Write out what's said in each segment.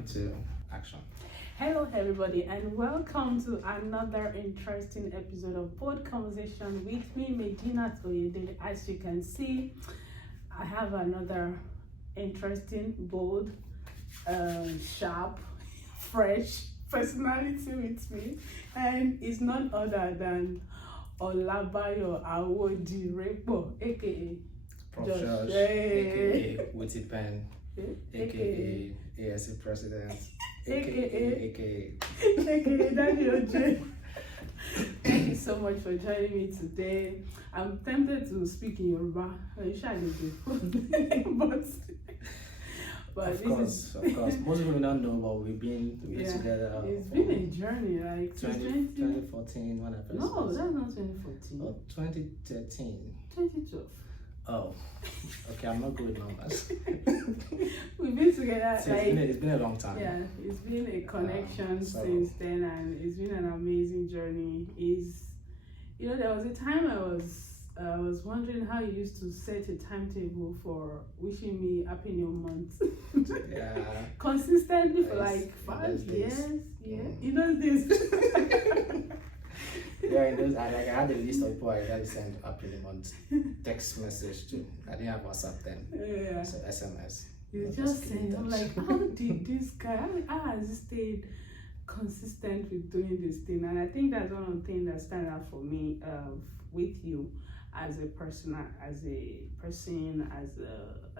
1, 2, action. Hello everybody and welcome to another interesting episode of Bold Conversation with me, Medina Oyedele. As you can see, I have another interesting, bold, sharp, fresh personality with me, and it's none other than Olabayo Awodirepo, aka Prof. Josh, aka Witty Pen, aka ASC President, aka Daddy OJ. Thank you so much for joining me today. I'm tempted to speak in Yoruba, but of course. Most people don't know, but we've been together. It's been a journey, like 2014 when I first. No, that's not 2014. Oh, 2013. 2012. Oh, okay. I'm not good with numbers. We've been together. So it's been a long time. Yeah, it's been a connection since then, and it's been an amazing journey. There was a time I was wondering how you used to set a timetable for wishing me Happy New Month. Yeah. Consistently for like 5 years. Yeah. In those days. Yeah, I had a list of people I had to send Happy New Month text message to. I didn't have WhatsApp then. Yeah. So SMS. You just saying, I'm like, how did this guy, how has he stayed consistent with doing this thing? And I think that's one of the things that stand out for me with you as a person, as an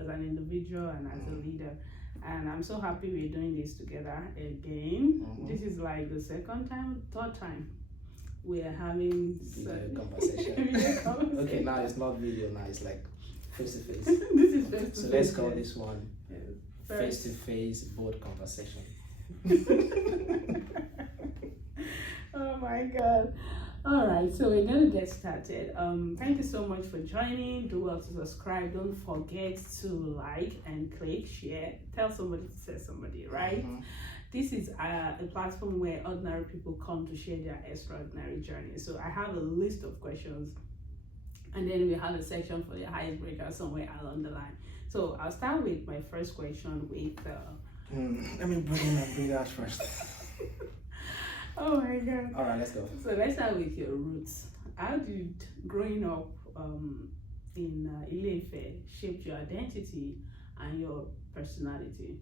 individual, and as a leader. And I'm so happy we're doing this together again. This is like the third time we are having conversation. Okay, now it's not video, now it's like face to face. This is face to face. So let's call this one face to face bold conversation. Oh my God. All right, so we're going to get started. Thank you so much for joining. Do well to subscribe. Don't forget to like and click, share, tell somebody to tell somebody, right? This is a platform where ordinary people come to share their extraordinary journey. So I have a list of questions, and then we have a section for the icebreaker somewhere along the line. So I'll start with my first question with... Let me bring in and breathe out first. Oh my God. All right, let's go. So let's start with your roots. How did growing up in Ile-Ife shape your identity and your personality?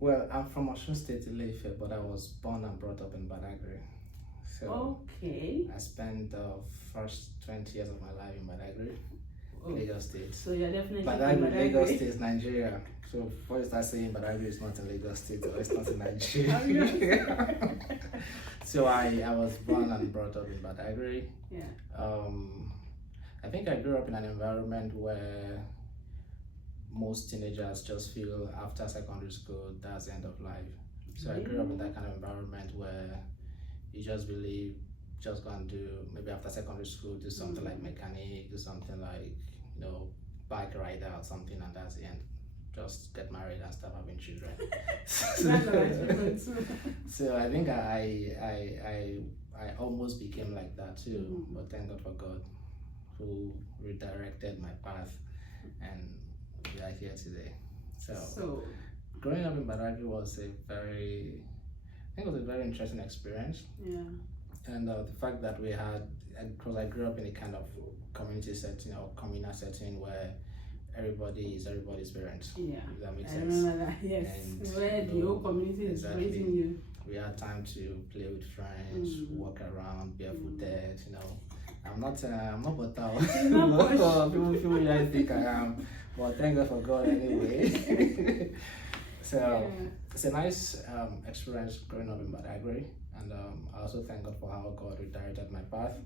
Well, I'm from Osun State, Ile-Ife, but I was born and brought up in Badagry. So okay. I spent the first 20 years of my life in Badagry, Lagos State. So you're definitely Badagry, Lagos State is Nigeria. So before you start saying Badagry is not in Lagos State or it's not in Nigeria. So I was born and brought up in Badagry. Yeah. I think I grew up in an environment where most teenagers just feel after secondary school that's the end of life. So I grew up in that kind of environment where you just believe just go and do, maybe after secondary school, do something like mechanic, do something like, bike rider or something, and that's the end. Just get married and start having children. So I think I almost became like that too, but thank God for God who redirected my path, and we are here today. So growing up in Badagry was a very interesting experience. Yeah. And the fact that we had, because I grew up in a kind of community setting or communal setting where everybody is everybody's parents. Yeah. If that makes sense. I remember that, yes. And where the whole community is raising you. We had time to play with friends, walk around barefooted, I'm not Botao. People really think I am, but thank God for God anyway. So it's a nice experience growing up in Badagry, and I also thank God for how God redirected my path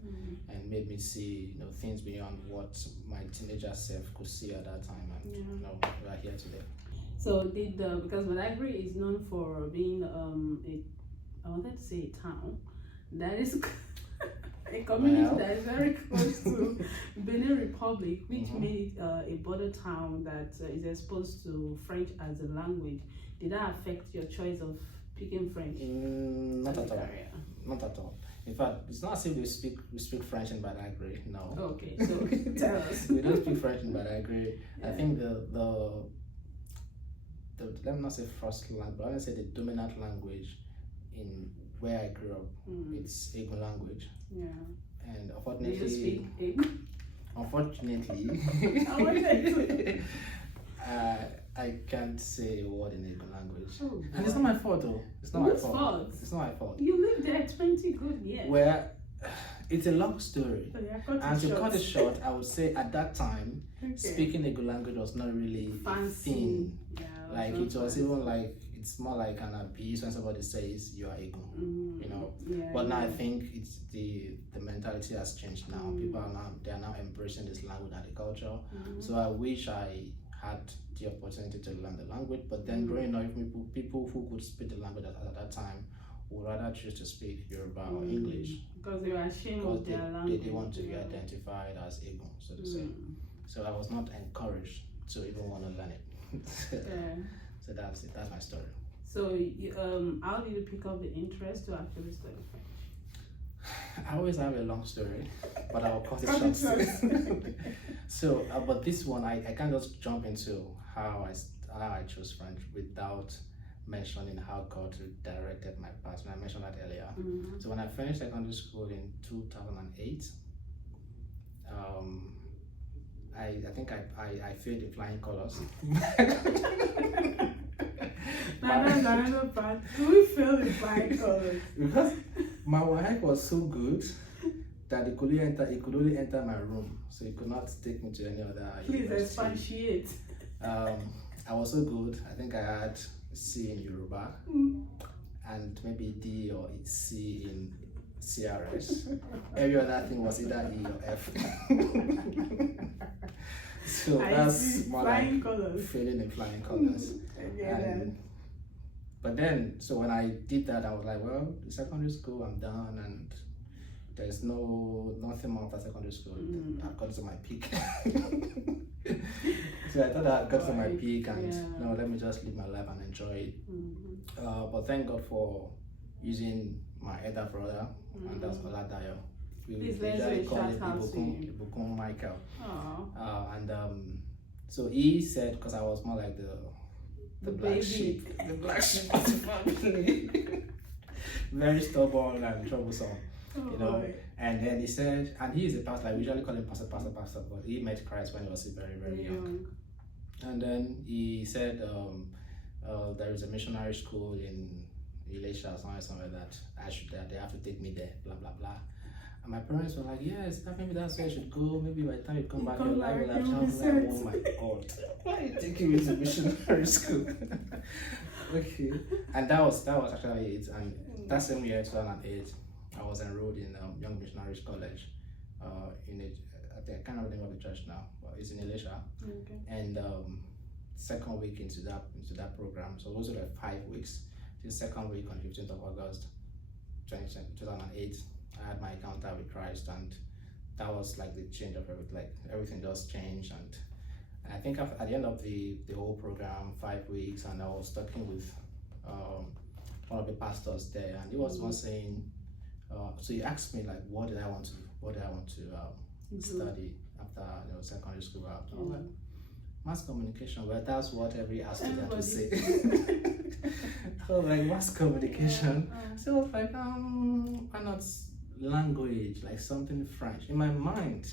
and made me see things beyond what my teenager self could see at that time, and we are here today. So because Badagry is known for being I wanted to say a town that is a community that is very close to Benin Republic, which made a border town that is exposed to French as a language. Did that affect your choice of picking French? Not at all. Not at all. In fact, it's not as if we speak French in Badagry. No. Okay, so tell us. We don't speak French in Badagry. I think the let me not say first language, but let me say the dominant language in where I grew up. It's Igbo language. Yeah. And Do unfortunately, you speak Igbo? Unfortunately, I can't say a word in Igbo language. Oh, and it's not my fault though. It's not my Whose fault. fault? It's not my fault. You lived there 20 good years. Where it's a long story. Oh, yeah, And to cut it short, I would say at that time, Okay. speaking Igbo language was not really Fancy. a thing. Yeah, Like not it was fancy. even like it's more like an abuse when somebody says you are Igbo, you know. Yeah, But now I yeah. think it's the mentality has changed now. People are now embracing this language and the culture. So I wish I had the opportunity to learn the language. But then growing up, people who could speak the language at that time would rather choose to speak Yoruba or English Because they were ashamed because of their language. they want to be identified as Igbo, so to say. So I was not encouraged to even want to learn it. Yeah. So that's it. That's my story. So, how did you pick up the interest to actually study French? I always have a long story, but I'll cut it short. So, but this one, I can't just jump into how I chose French without mentioning how God directed my path. And I mentioned that earlier. So when I finished secondary school in 2008, I think I failed the flying colors. That's another part. Do we fail the flying colors? Because my WAEC was so good that it could only enter my room, so it could not take me to any other Please university. expatiate. I was so good. I think I had C in Yoruba and maybe D or C in CRS. Every other thing was either E or F. So that's more flying like colors. failing in flying colors. But then, so when I did that, I was like, well, the secondary school, I'm done, and there's nothing more after secondary school. I've got to my peak. So I thought I got to my peak, and no, let me just live my life and enjoy it. But thank God for using my elder brother, and that's Olabayo. We usually call him Ibukun Michael. So he said, because I was more like the black sheep, the black sheep of the family, very stubborn and troublesome, you know. Boy. And then he said, and he is a pastor. I usually call him pastor, but he met Christ when he was very, very young. And then he said, there is a missionary school in Elisha or somewhere that they have to take me there, blah blah blah. And my parents were like, yes, maybe that's where I should go. Maybe by the time you come back, your life will have changed. Like, oh my God, why are you taking me to missionary school? Okay. And that was actually it. And that same year, 2008, I was enrolled in Young Missionaries College. I can't remember the name of the church now, but it's in Elisha. Okay. And second week into that program, so those were like 5 weeks. The second week on 15th of August, 2008. I had my encounter with Christ, and that was like the change of everything. Like everything just changed, and I think at the end of the whole program, 5 weeks, and I was talking with one of the pastors there, and he was one saying, so he asked me like, what did I want to study after secondary school? I was like, mass communication. Well, that's what every student would say. I was like, mass communication. So I was like, why not language, like something French? In my mind,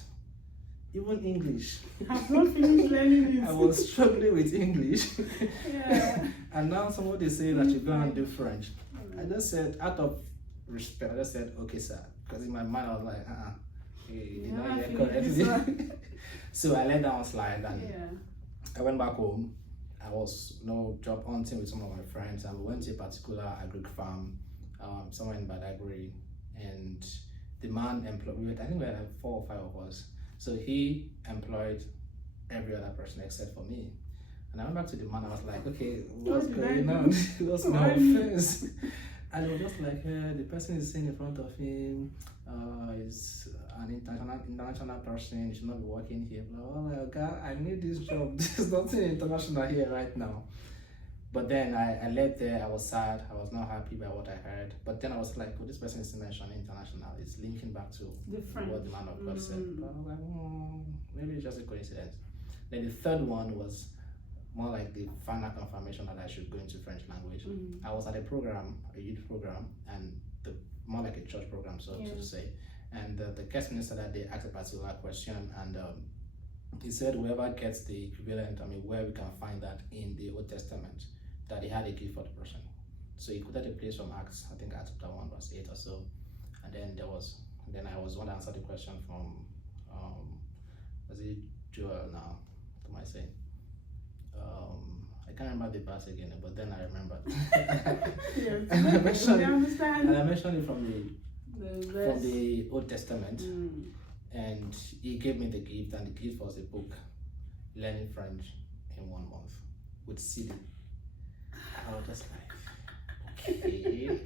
even English. I've not finished learning it. I was struggling with English. And now somebody say that you go and do French. I just said, out of respect, I just said, okay, sir. Because in my mind, I was like, you did not hear correctly. So I let that one slide, and I went back home. I was job hunting with some of my friends, and we went to a particular agric farm somewhere in Badagry, and the man employed, I think we had like 4 or 5 of us. So he employed every other person except for me. And I went back to the man, I was like, okay, what's going on? What's my offense? And it was just like, the person is sitting in front of him, is an international person, he should not be working here. Blah, blah, blah. God, I need this job. There's nothing international here right now. But then I left there, I was sad, I was not happy by what I heard. But then I was like, this person is mentioning international, it's linking back to what the man of God said. But I was like, maybe it's just a coincidence. Then the third one was more like the final confirmation that I should go into French language. I was at a program, a youth program, and more like a church program, so to say. And the guest minister that day asked a particular question, and he said whoever gets the equivalent, where we can find that in the Old Testament, that he had a gift for the person. So he quoted a place from Acts, I think Acts chapter 1 verse 8 or so, and then I was one to answer the question from was it Joel now? What am I saying? I can't remember the verse again, but then I remembered. and I mentioned it from the Old Testament, and he gave me the gift, and the gift was a book, Learning French in 1 month, with CD. I was just like, okay.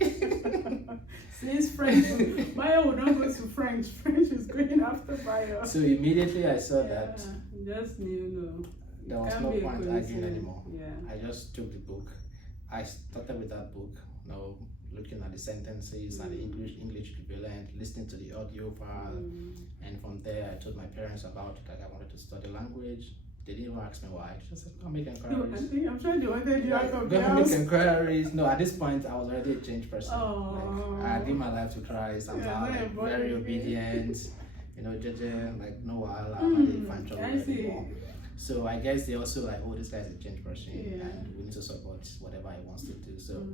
Since French, Bayo would not go to French. French is going after Bayo. So immediately I saw that. Just knew, there was no point arguing anymore. Yeah. I just took the book. I started with that book, looking at the sentences and the English equivalent, listening to the audio file, and from there I told my parents about it, that I wanted to study language. They didn't even ask me why. She just said, "Go make inquiries." I'm sure they wanted you out of the Go house. make inquiries. No, at this point I was already a changed person. Oh. Like, I did my life to Christ. I'm very obedient. JJ, like no while I'm not trouble anymore. So I guess they also like, oh, this guy's a changed person, and we need to support whatever he wants to do. So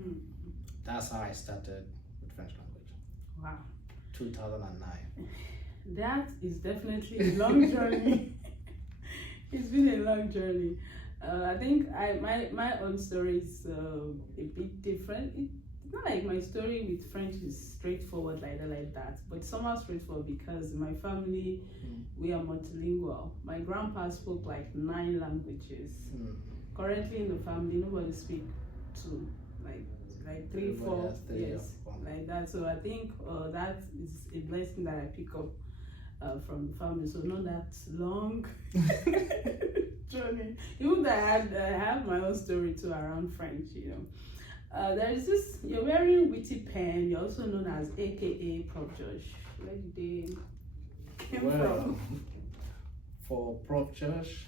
that's how I started with French language. Wow. 2009. That is definitely a long journey. It's been a long journey. I think my own story is a bit different. It's not like my story with French is straightforward like that, but somehow straightforward because my family, we are multilingual. My grandpa spoke like 9 languages. Currently in the family, nobody speaks 2, like 3, 4, yes, like that. So I think that is a blessing that I pick up from the family. So not that long journey. Even though I have my own story too around French, there is this, you're wearing witty pen, you're also known as AKA Prof Josh. Where did they came from? For Prof Josh,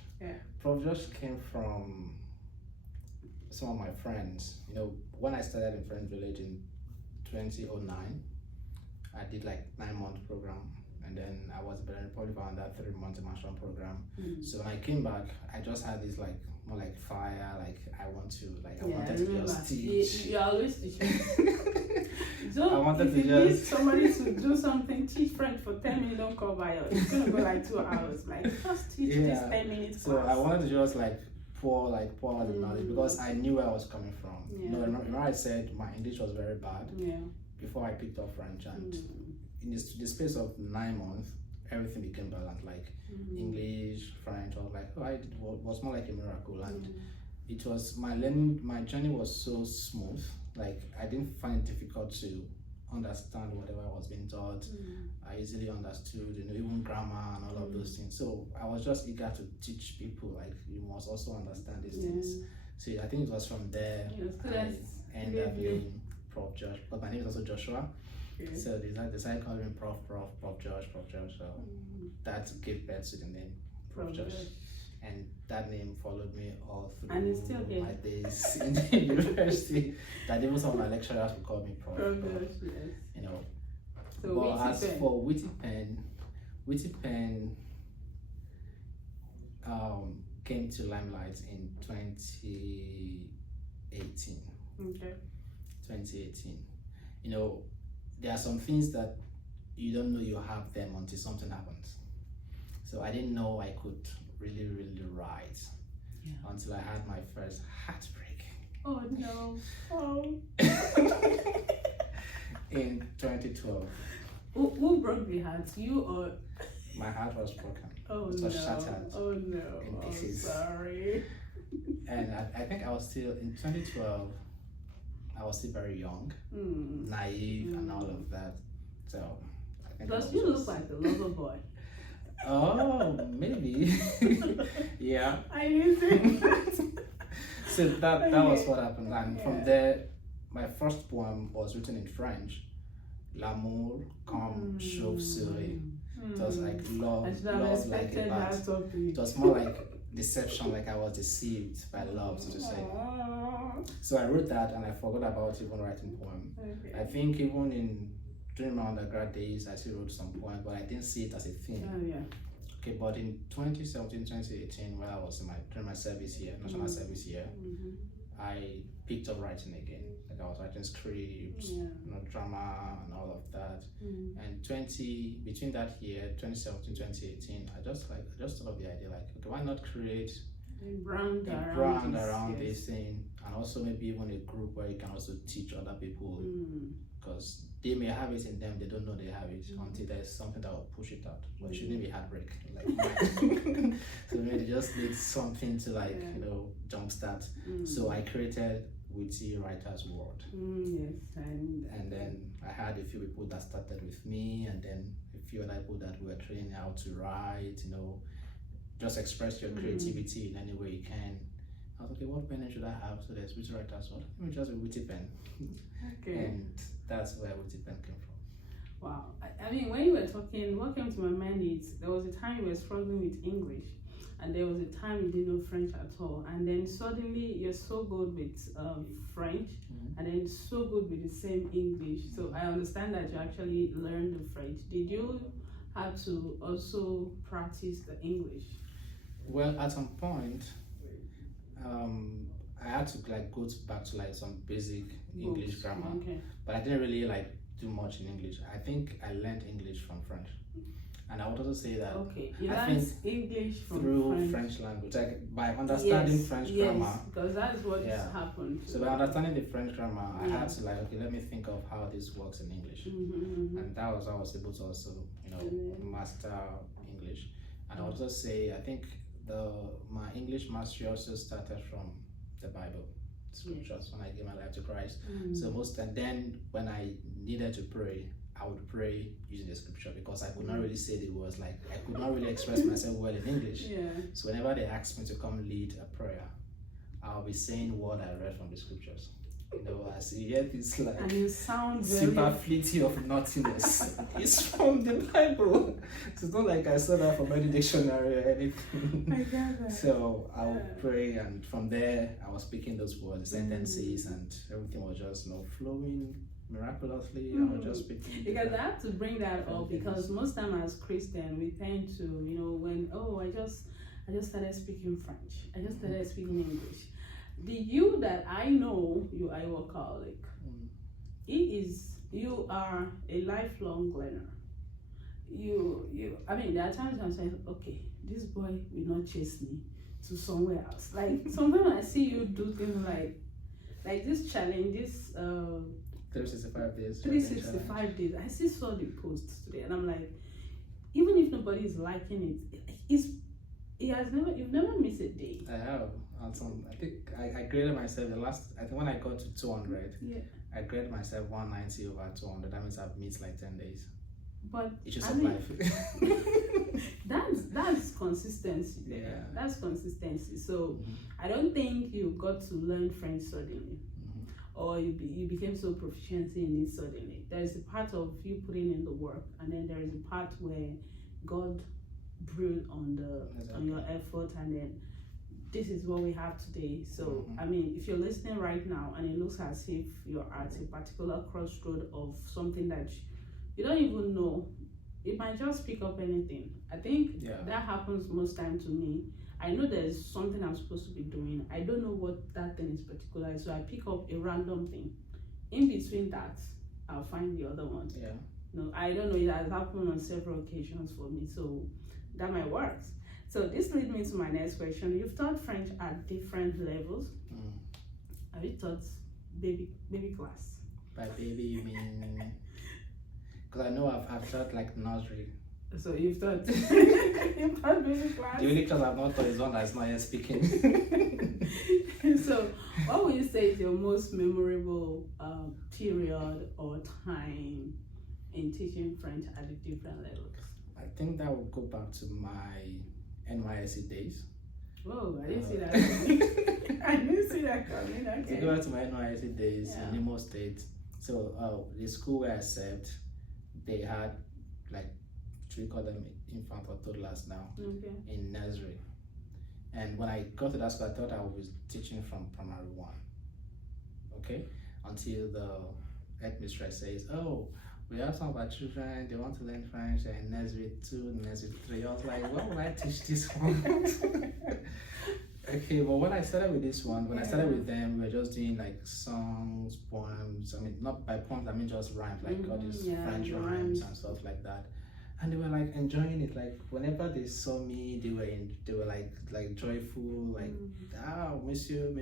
Prof Josh came from some of my friends. When I started in French Village in 2009, I did like 9-month program, and then I was in Benin Republic on that 3-month immersion program. So when I came back, I just had this like more like fire, like I wanted to just teach. You're always teaching. I wanted if to you need just somebody to do something, teach French for 10 minutes, don't call Bayo. It's gonna go like 2 hours. Like just teach this 10 minutes. So I wanted to just like pour the knowledge, because I knew where I was coming from. Remember I said my English was very bad before I picked up French, and in the space of 9 months, everything became balanced. Like English, French, I was like, it was more like a miracle. And it was my journey was so smooth. Like I didn't find it difficult to understand whatever I was being taught. I easily understood, even grammar and all of those things. So I was just eager to teach people, like you must also understand these things. So I think it was from there I ended up being Prof Josh, but my name is also Joshua. So they decided calling me Prof Josh. So that gave birth to the name Prof Josh. And that name followed me all through my days in the university. That even some of my lecturers would call me Prof. So but as for Witty Pen came to limelight in 2018. 2018. There are some things that you don't know you have them until something happens. So I didn't know I could really write until I had my first heartbreak. Oh no. Oh. In 2012. Who broke the heart? You or? My heart was broken. Oh it was shattered. Oh no. In pieces. Sorry. And I think I was still in 2012. I was still very young, naive, and all of that. So I think. Plus, you look like a lover boy. Oh, maybe. Yeah. I didn't think that. So that was what happened, and from there, my first poem was written in French. L'amour comme chauve-souris. It was like love like a bat. It was more like deception, like I was deceived by love, so to say. So I wrote that and I forgot about even writing poem. Okay. I think even during my undergrad days, I still wrote some poems, but I didn't see it as a thing. Oh, yeah. Okay, but in 2017, 2018, when I was during my service year, national service year, I picked up writing again. Like I was writing scripts, drama and all of that. And between that year, 2017, 2018, I just thought of the idea, like, okay, why not create a brand around this thing, and also maybe even a group where you can also teach other people, because they may have it in them, they don't know they have it until there's something that will push it out. But it shouldn't be heartbreak, like so maybe they just need something to jumpstart. So I created Witty Writers World. Yes, and then I had a few people that started with me, and then a few other people that were training how to write, just express your creativity in any way you can. I was like, okay, what pen should I have? So there's Witty Writers World. Let me just a Witty pen. Okay. And that's where Witty pen came from. Wow. I mean, when you were talking, what came to my mind is there was a time you were struggling with English, and there was a time you didn't know French at all, and then suddenly you're so good with French, and then so good with the same English. So I understand that you actually learned the French. Did you have to also practice the English? Well, at some point, I had to go back to some basic English grammar, but I didn't really do much in English. I think I learned English from French, and I would also say that you learned English through French language, by understanding French grammar. Because that's what happened. So by understanding the French grammar, I had to okay, let me think of how this works in English, and that was how I was able to also master English. And I would also say I think my English mastery also started from the Bible scriptures when I gave my life to Christ. So and then when I needed to pray, I would pray using the scripture, because I could not really say the words, I could not really express myself well in English. So whenever they asked me to come lead a prayer, I'll be saying what I read from the scriptures. As you hear this and you sound superfluity of nothingness. It's from the Bible. It's not like I saw that from any dictionary or anything. I get that. So I would pray, and from there I was speaking those words, sentences, and everything was just flowing miraculously. I was just speaking. Because I have to bring that up, because most time as Christian we tend to, when I just started speaking French, I just started speaking English. The you that I know, you are a workaholic. You are a lifelong learner. I mean, there are times I'm saying, okay, this boy will not chase me to somewhere else. Sometimes I see you do things like this challenge, this 365 days. 365 days. I saw the post today, and I'm like, even if nobody is liking it, you've never missed a day. I have. I think I graded myself I think when I got to 200, I graded myself 190 over 200. That means I've missed 10 days. But it's just life. that's consistency. That's consistency. So I don't think you got to learn French suddenly, or you became so proficient in it suddenly. There is a part of you putting in the work, and then there is a part where God brewed on your effort, and then this is what we have today. So I mean, if you're listening right now and it looks as if you're at a particular crossroad of something that you don't even know, it might just pick up anything. I think that happens most time to me. I know there's something I'm supposed to be doing. I don't know what that thing is particular, so I pick up a random thing. In between that, I'll find the other one. No, I don't know. It has happened on several occasions for me, so that might work. So this leads me to my next question. You've taught French at different levels. Have you taught baby class? By baby, you mean? Because I know I've taught nursery. So you've taught baby class? The only class I've not taught is one that's not yet speaking. So what would you say is your most memorable period or time in teaching French at the different levels? I think that would go back to my NYSC days. Whoa, I didn't see that coming. I didn't see that coming. Okay. To go back to my NYSC days in Imo State. So the school where I served, they had we call them infant or toddlers now in nursery. And when I got to that school, I thought I was teaching from primary one. Okay, until the headmistress says, "Oh, we have some of our children. They want to learn French in nursery 2, nursery 3." I was like, "Why would I teach this one?" Okay, but when I started with this one, when I started with them, we were just doing like songs, poems. I mean, not by poems, I mean just rhymes, like all these French rhymes and stuff like that. And they were like enjoying it. Like whenever they saw me, they were like joyful, like Monsieur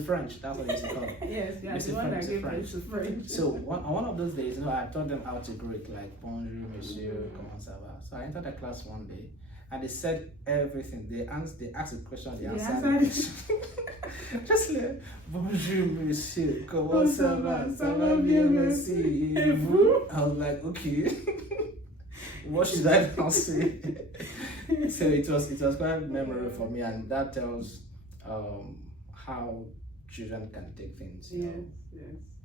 French. That's what they used to call it. Yes, yeah, Monsieur the one that gave French. French. So one of those days, I taught them how to greet, like bonjour, monsieur, comment ça va. So I entered the class one day, and they said everything. They asked a question, they answered it. Just like bonjour, monsieur, comment ça va, ça va bien, merci. Et vous? I was like, okay. What should I now say? So it was quite memorable for me, and that tells how children can take things. Yes,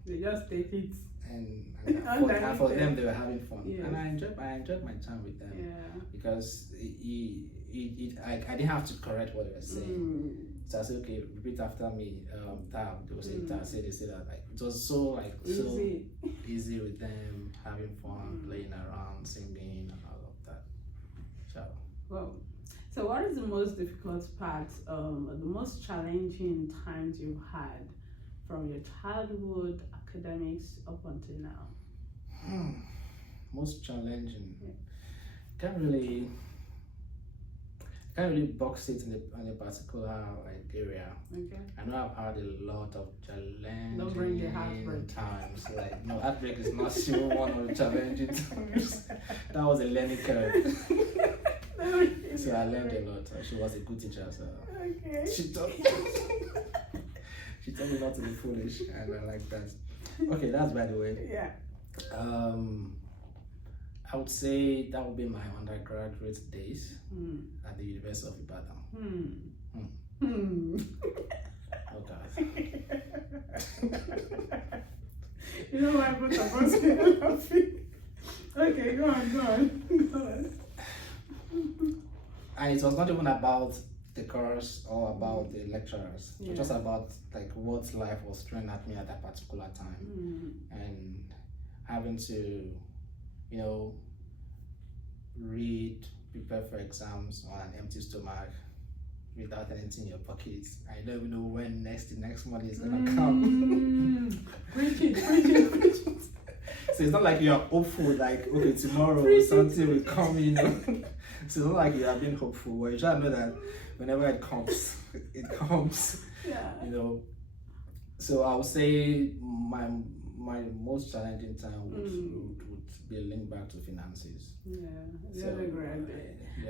they just take it. And for them, they were having fun, and I enjoyed my time with them. Because I didn't have to correct what they were saying. So I said, okay, repeat after me. They will say that, say that. Like it was so easy with them, having fun, playing around, singing, and all of that. So. Well, so what is the most difficult part, the most challenging times you've had from your childhood, academics up until now? Most challenging. Can't really box it in a particular like area. Okay. I know I've had a lot of challenging Don't bring the heartbreak times. Like no, heartbreak is not still one of the challenging times. That was a learning curve. So I learned a lot. She was a good teacher, so she taught me not to be foolish, and I like that. Okay, that's by the way. Yeah. I would say that would be my undergraduate days at the University of Ibadan. Okay. You know why both of us are laughing? Okay, go on. And it was not even about the course or about the lecturers. It was just about like what life was throwing at me at that particular time, and having to, read, prepare for exams on an empty stomach without anything in your pockets. I don't even know when the next money is gonna come. Preach it. So it's not like you're hopeful, like okay, tomorrow something will come, So it's not like you are being hopeful. Well, you should know that whenever it comes, it comes. Yeah. So I would say my most challenging time would be linked back to finances. Yeah,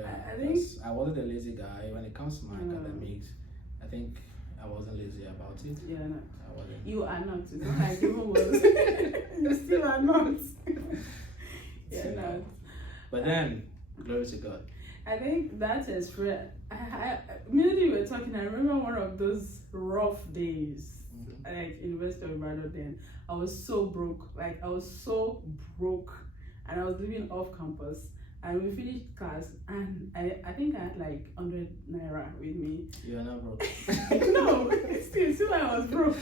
I think I wasn't a lazy guy when it comes to my academics. I think I wasn't lazy about it. Yeah, no. I wasn't. You are not. It's not like you was. You still are not. You're not. But then, glory to God. I think that is where immediately we were talking. I remember one of those rough days, like University of Ibadan. Then I was so broke, and I was living off campus. And we finished class, and I think I had like 100 naira with me. You are not broke. No, still I was broke.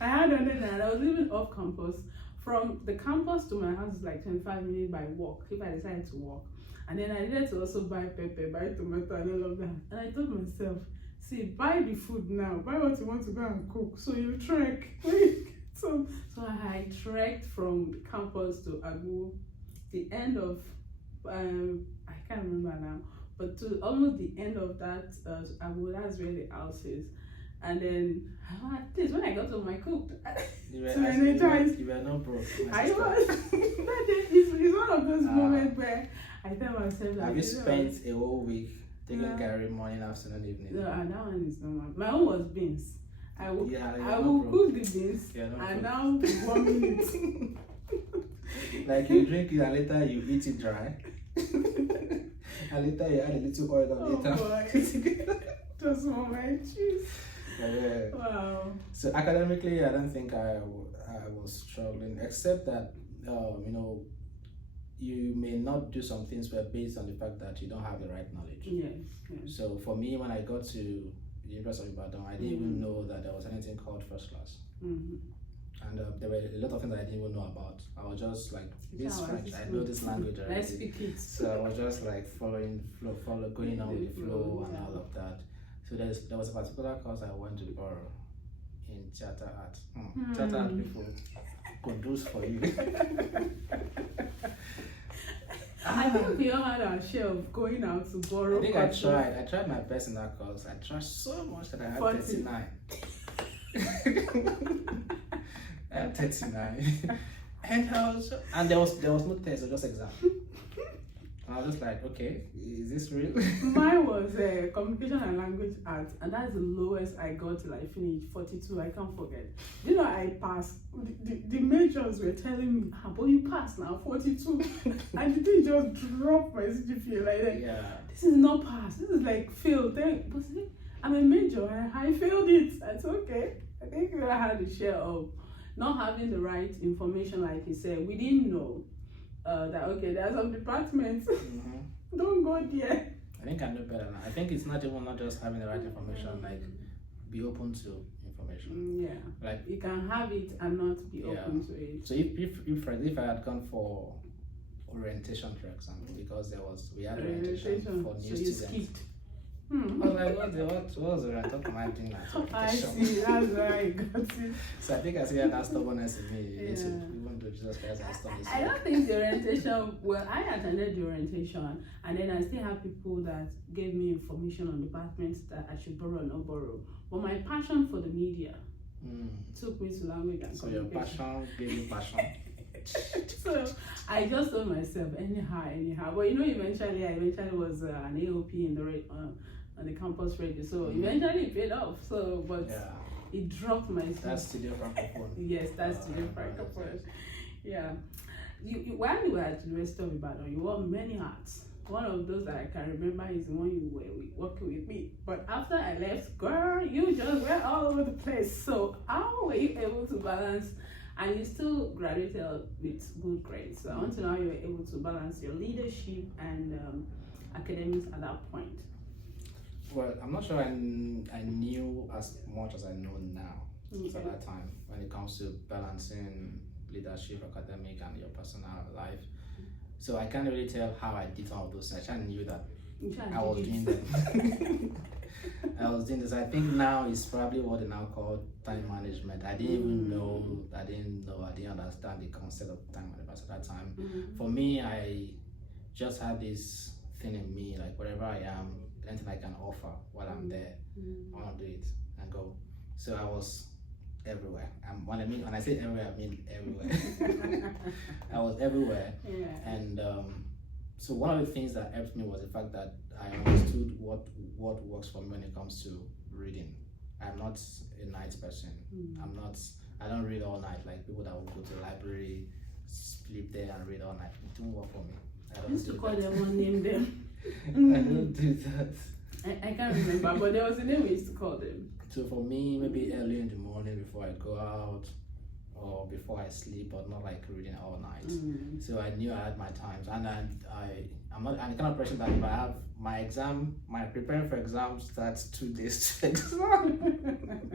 I had 100 naira. I was living off campus. From the campus to my house is like 25 minutes by walk, if I decided to walk. And then I needed to also buy pepper, buy tomato, and all of that. And I told myself, see, buy the food now. Buy what you want to go and cook. So you trek. So I trekked from the campus to Agu, the end of, I can't remember now, but to almost the end of that, Agu, that's where the house is. And then, at least when I got home, I cooked. You were not broke. I was. That day is one of those moments where I tell myself, have you spent a whole week taking curry morning, afternoon, evening? No, that one is normal. My own was beans. I will cook the beans and now warming it. Like you drink it and later you eat it dry. And later you add a little oil on later. Boy. Just for my cheese. Wow. So academically, I don't think I was struggling, except that you may not do some things were based on the fact that you don't have the right knowledge. Yes. So for me, when I got to the University of Ibadan, I didn't even know that there was anything called first class. And there were a lot of things I didn't even know about. I was just like, this French, I know this language already. Let's speak it. So I was just like going on with the flow and all of that. So there was a particular course I went to borrow in theater art. Theater art people produce for you. I think we all had our share of going out to borrow. I think I tried my best in that course. I tried so much that I had 39. I had 39. And there was no test, it was just exam. And I was just like, okay, is this real? Mine was communication and language arts, and that's the lowest I got till I finished, 42. I can't forget. You know, I passed. The majors were telling me, but you passed now, 42. And the thing just dropped my CGPA like that. Yeah. This is not pass. This is like failed. But see, I'm a major. I failed it. That's okay. I think I had a share of not having the right information, like he said. We didn't know that, okay, there are some departments. Don't go there. I think I know better now. I think it's not just having the right information, like be open to information. Yeah. Like you can have it and not be open to it. So if I had gone for orientation, for example, because we had orientation for new students. Skipped. I was like, what was the talk am I doing that? I see, that's why I got it. So I think I see that stubbornness in me. Even though Jesus Christ has done this. I don't think the orientation, well, I attended the orientation, and then I still have people that gave me information on departments that I should borrow or not borrow. But my passion for the media took me to language and communication. So your passion gave you passion. So I just told myself anyhow. But you know, eventually I was an AOP in the on the campus radio. So eventually it paid off. So but it dropped my. That's Studio Francophone. Yes, that's Studio Francophone. Yeah. You while you were at the University of Ibadan, you wore many hats. One of those that I can remember is the one you were working with me. But after I left, girl, you just went all over the place. So how were you able to balance? And you still graduated with good grades. So I want to know how you were able to balance your leadership and academics at that point. Well, I'm not sure I knew as much as I know now at that time when it comes to balancing leadership, academic, and your personal life. So I can't really tell how I did all of those. I just knew that I was doing them. I was doing this. I think now is probably what they now call time management. I didn't even know. I didn't understand the concept of time management at that time. For me, I just had this thing in me, like whatever I am, anything I can offer while I'm there, I want to do it and go. So I was everywhere. When I say everywhere, I mean everywhere. I was everywhere, and so one of the things that helped me was the fact that I understood what works for me when it comes to reading. I'm not a night person. I don't read all night like people that will go to the library, sleep there and read all night. It don't work for me. I used to call them one name them. I don't do that. I can't remember, but there was a name we used to call them. So for me, maybe early in the morning before I go out or before I sleep, but not like reading all night. So I knew I had my times, and I'm the kind of person that if I have my preparing for exam starts 2 days to exam.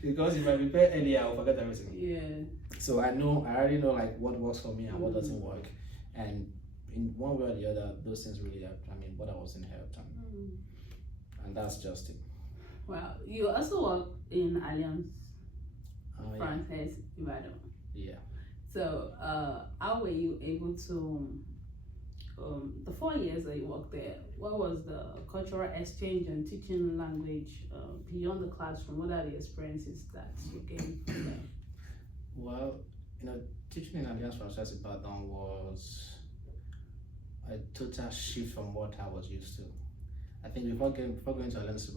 Because if I prepare earlier, I'll forget everything. Yeah. So I already know like what works for me and what doesn't work, and in one way or the other, those things really helped. I mean, what I was in helped, and that's just it. Well, you also work in Alliance Francaise Ibadan. Yeah. So, how were you able to, the 4 years that you worked there, what was the cultural exchange and teaching language beyond the classroom? What are the experiences that you gained from there? Well, teaching in Alliance Francaise Ibadan was a total shift from what I was used to. I think before going to Alliance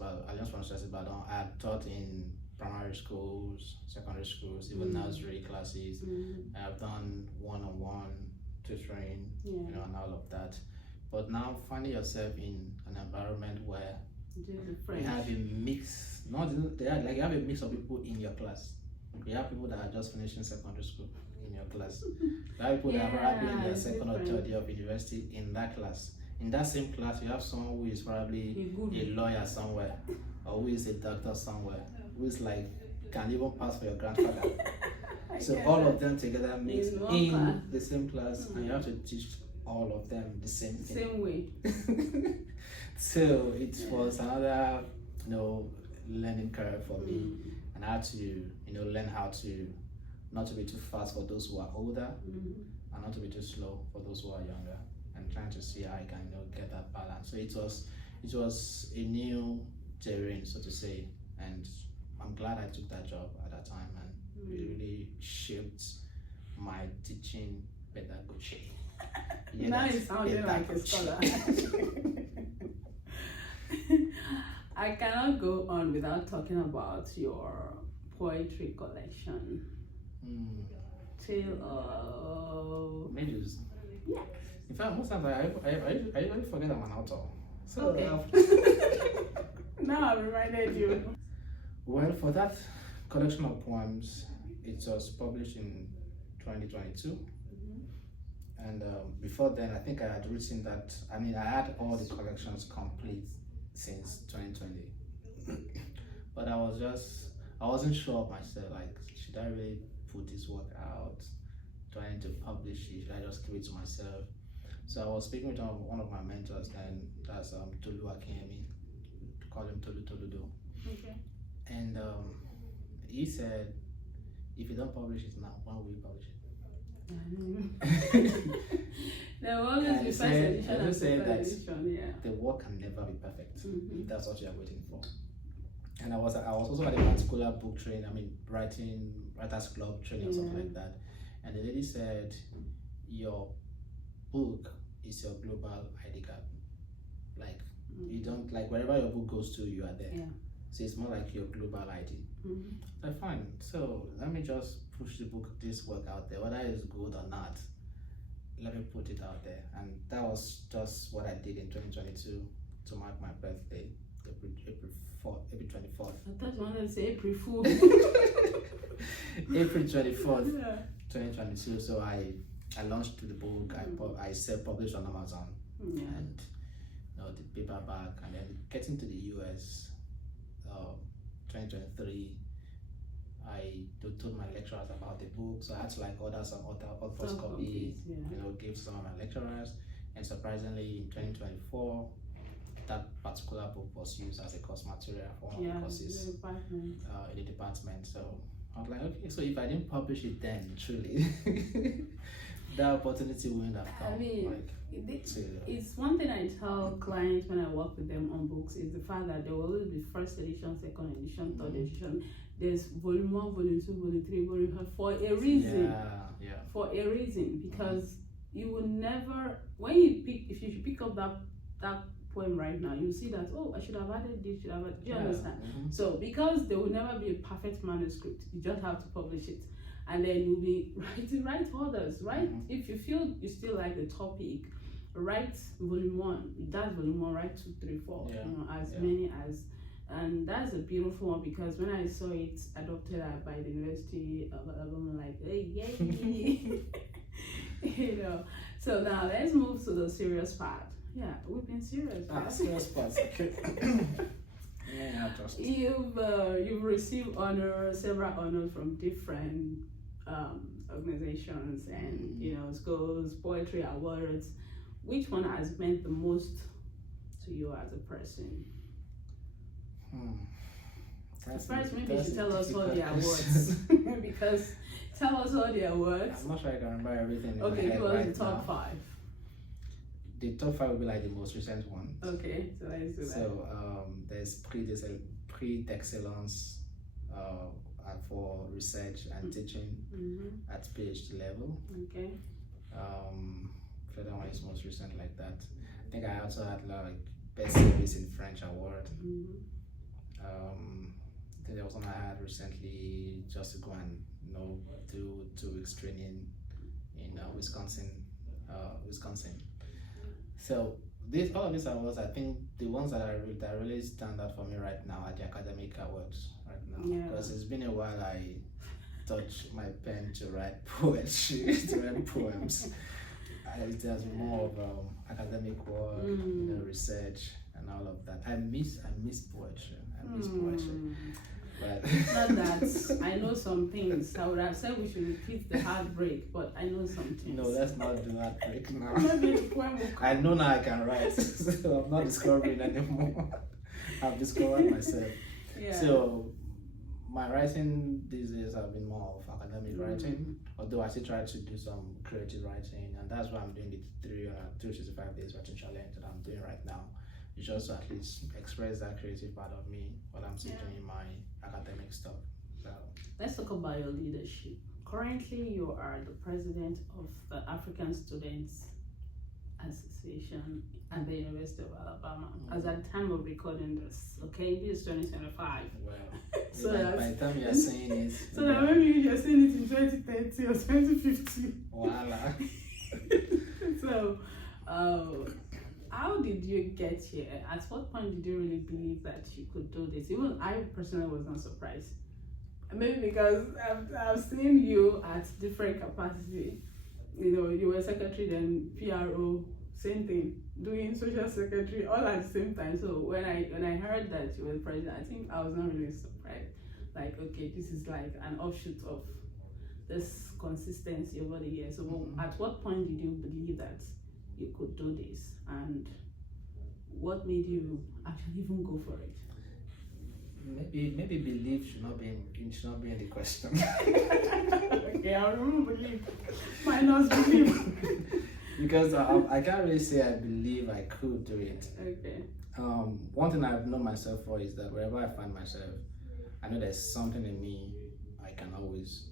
Francaise Ibadan, I had taught in primary schools, secondary schools, even nursery classes. I've done one-on-one tutoring, and all of that. But now finding yourself in an environment where you have a mix, you have a mix of people in your class. You have people that are just finishing secondary school in your class. You have people that are probably in their second or third year of university in that class. In that same class, you have someone who is probably a lawyer somewhere, or who is a doctor somewhere, who is like can even pass for your grandfather. So all of them together mix in the same class, and you have to teach all of them the same thing. Same way. So it was another, learning curve for me, and I had to, learn how to not to be too fast for those who are older, and not to be too slow for those who are younger, and trying to see how I can, get that balance. So it was a new terrain, so to say, and I'm glad I took that job at that time, and it really shaped my teaching pedagogy. Now you sound like a scholar. I cannot go on without talking about your poetry collection. Maybe it was, yeah. in fact, most times I usually forget I'm an author. So okay. Now I reminded you. Well, for that collection of poems, it was published in 2022. And before then, I think I had written that. I mean, I had all the collections complete since 2020. But I wasn't sure of myself. Like, should I really put this work out? Do I need to publish it? Should I just keep it to myself? So I was speaking with one of my mentors then, that's Tolu Akemi, call him Tolu Toludo. Okay. And he said, if you don't publish it now, when will you publish it? There will always be first edition and second edition, yeah. The work can never be perfect. If that's what you are waiting for. And I was also at a particular book training, writers club training or something like that. And the lady said, your book is your global ID card. Like, you don't, like, wherever your book goes to, you are there. Yeah. So it's more like your global ID. So fine. So let me just push this work out there, whether it's good or not. Let me put it out there, and that was just what I did in 2022 to mark my birthday, April 24th. I thought you wanted to say April Fool. April 24th, 2022. So I launched the book. I self-published on Amazon, and the paperback, and then getting to the US. 2023, I told my lecturers about the book, so I had to order some author's copy, give some of my lecturers, and surprisingly in 2024, that particular book was used as a course material for one of the courses in the department. So I was like, okay, so if I didn't publish it then, truly, that opportunity wouldn't have come. I mean, it's one thing I tell clients when I work with them on books is the fact that there will always be first edition, second edition, third edition. There's volume 1, volume 2, volume 3, volume 4 for a reason. For a reason, because you will never, if you pick up that poem right now, you see that, oh, I should have added this, do you understand? So because there will never be a perfect manuscript, you just have to publish it. And then you'll be write others, right? If you feel you still like the topic, write volume 1. That's volume 1, write 2, 3, 4, as many as. And that's a beautiful one, because when I saw it adopted by the University of Alabama, like, hey, yay! So now let's move to the serious part. Yeah, we've been serious. Serious part. You've received several honors from different organizations and schools, poetry awards. Which one has meant the most to you as a person? First, maybe you should tell us all the awards. Because tell us all the awards. I'm not sure I can remember everything. Okay, give us the top 5. The top 5 will be like the most recent ones. Okay, so let's do that. So there's Prix d'Excellence for research and teaching at PhD level. Okay. That one is most recent like that. I think I also had Best Service in French award. I think there was one I had recently just to go and do 2 weeks training in Wisconsin. So all of these awards, I think the ones that really stand out for me right now are the academic awards right now, because it's been a while touch my pen to write poetry, to write poems. It has more of academic work, research, and all of that. I miss poetry. I miss poetry. But not that I know some things. I would have said we should repeat the heartbreak, but I know some things. No, let's not do heartbreak now. I'm not going to poem. I know now I can write, so I'm not discovering anymore. I've discovered myself. Yeah. So my writing these days have been more of academic writing, although I still try to do some creative writing, and that's why I'm doing the 365 days writing challenge that I'm doing right now. It's just to at least express that creative part of me while I'm still doing my academic stuff. So let's talk about your leadership. Currently, you are the president of the African Students Association at the University of Alabama. As at the time of recording this, okay, this is 2025. Well, so by the time you're saying it, so that maybe you're saying it in 2030 or 2050. Voila. So, how did you get here? At what point did you really believe that you could do this? Even I personally was not surprised. Maybe because I've seen you at different capacity. You know, you were secretary, then PRO, same thing, doing social secretary all at the same time. So when I heard that you were president, I think I was not really surprised. Like, okay, this is like an offshoot of this consistency over the years. So at what point did you believe that you could do this, and what made you actually even go for it? Maybe belief should not be in the question. Okay, I'll remember belief minus belief. Because I can't really say I believe I could do it. Okay. One thing I've known myself for is that wherever I find myself, I know there's something in me I can always,